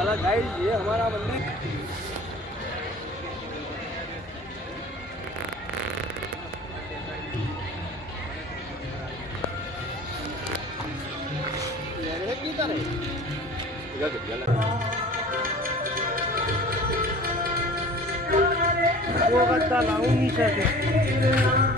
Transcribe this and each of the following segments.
लाला गाइड ये हमारा मंदिर वो करता लाऊं नीचे से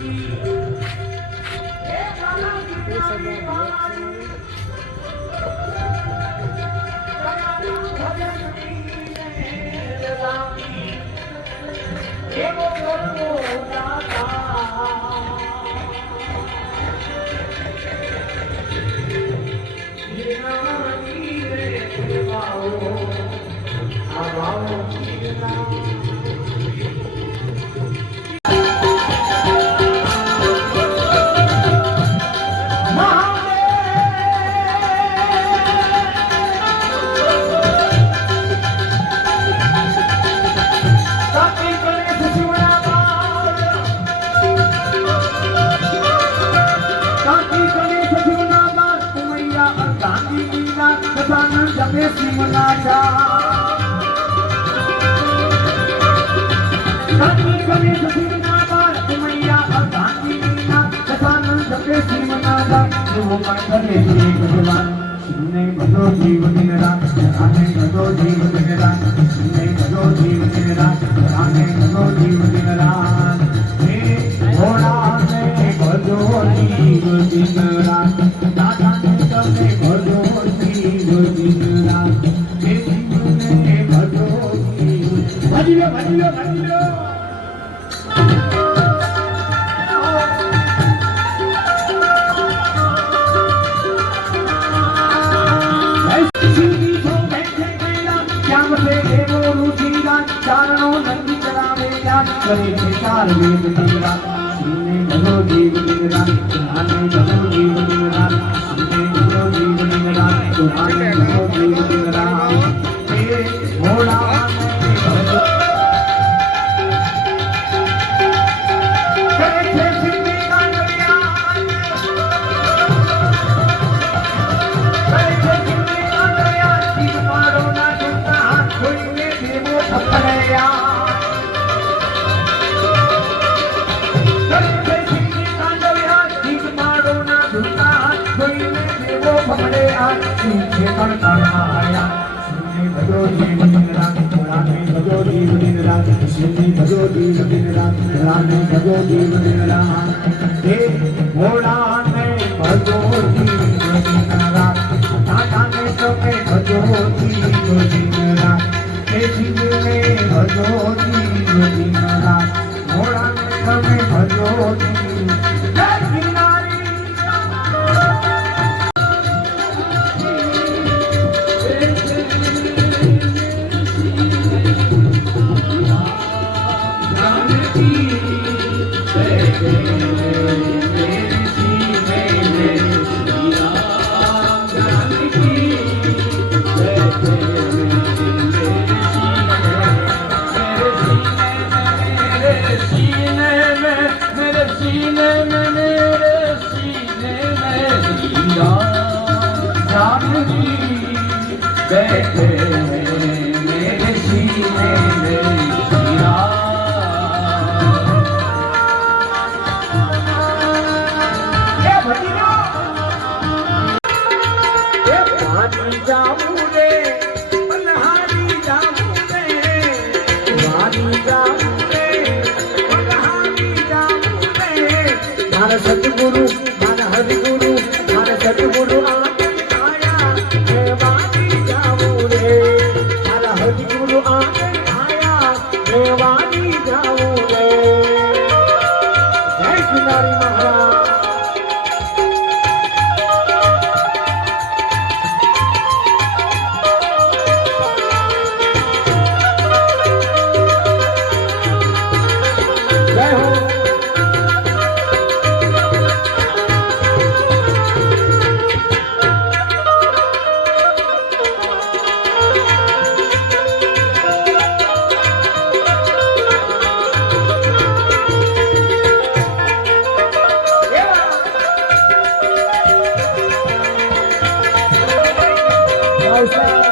ये सब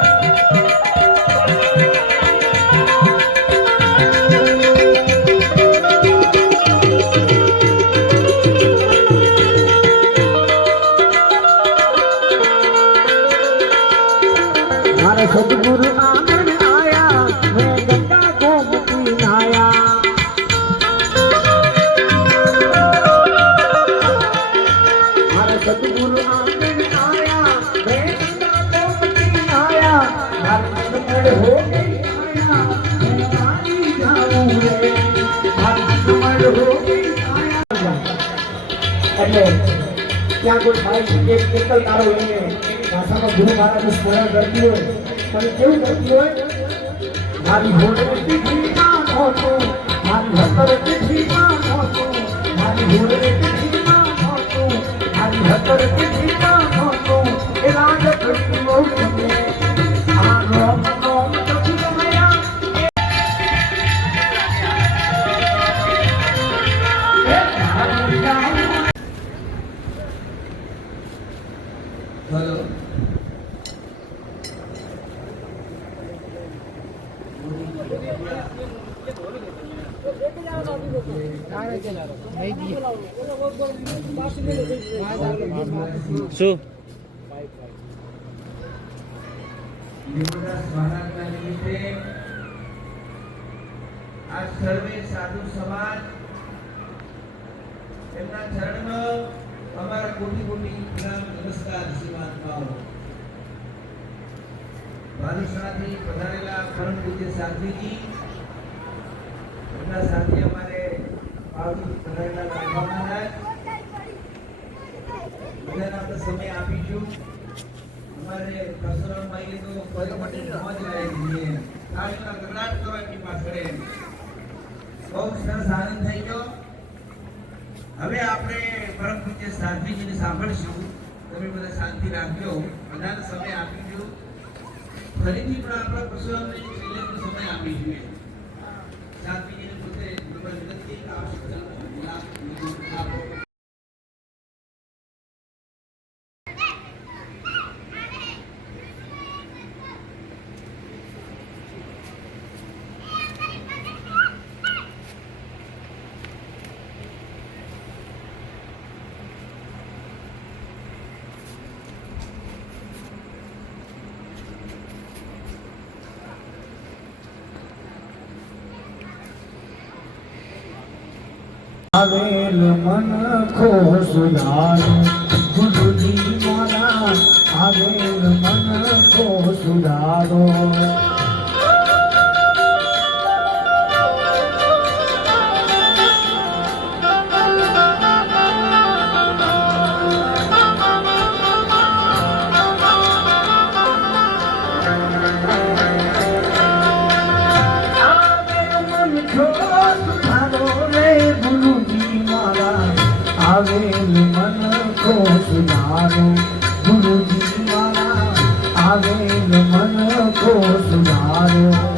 મારા સદગુરુ આંગણ આયા મેં ગંગા ગોમતી નાયા મારા સદગુરુ આંગણ આયા મેં ગંગા ગોમતી નાયા મારા સમળ હો ગઈ આયા મેં પાણી જાઉં રે મારા સમળ હો ગઈ આયા એટલે ત્યાં કોઈ ભાઈ એકલ તારો લઈને ભાષામાં ગુરુ મહારાજનું સ્મરણ કરતી હોય પણ કેવું કરતી હોય મારી હોડે તીઠીમાં નહોતો મારી હતર તીઠીમાં નહોતો મારી હોડે તીઠીમાં નહોતો મારી હતર તીઠીમાં નહોતો એ રાજ કરતી બહુ ગમે આ રોમ રોમ કભી ગયા हेलो શું દેવદાસ મહારાજના નિમિત્તે આ સર્વે સાધુ સમાજ એમના ચરણમાં અમારા કોટી કોટી પ્રણામ નમસ્કાર શ્રીમાત્માઓ ભાલુશાળાથી પધારેલા પરમ પૂજ્ય સાધ્વીજી એમના સાથે અમારે ભાવથી પધારેલા રામા મહારાજ બધાને આપણે સમય આપીશું અમારે પ્રસરણમાં તો ફરી માટે મોજ લાવી દઈએ તાળીના ગગડાટ કરો એમની પાછળ બહુ સરસ આનંદ થઈ ગયો હવે આપણે પરમ પૂજ્ય સાધ્વીજીને સાંભળશું તમે બધા શાંતિ રાખજો બધાને સમય આપીશું ફરીથી પણ આપણા પ્રસંગને છેલ્લે સમય આપીશું સાધ્વીજીને પોતે વિનંતી આપો આવેલ મન ખો સુધારો ગુરુજી મારા આવેલ મન ખો સુધારો આવેલ મન ખો સુધારો ગુરુજી મારા આવેલ મન ખો સુધારો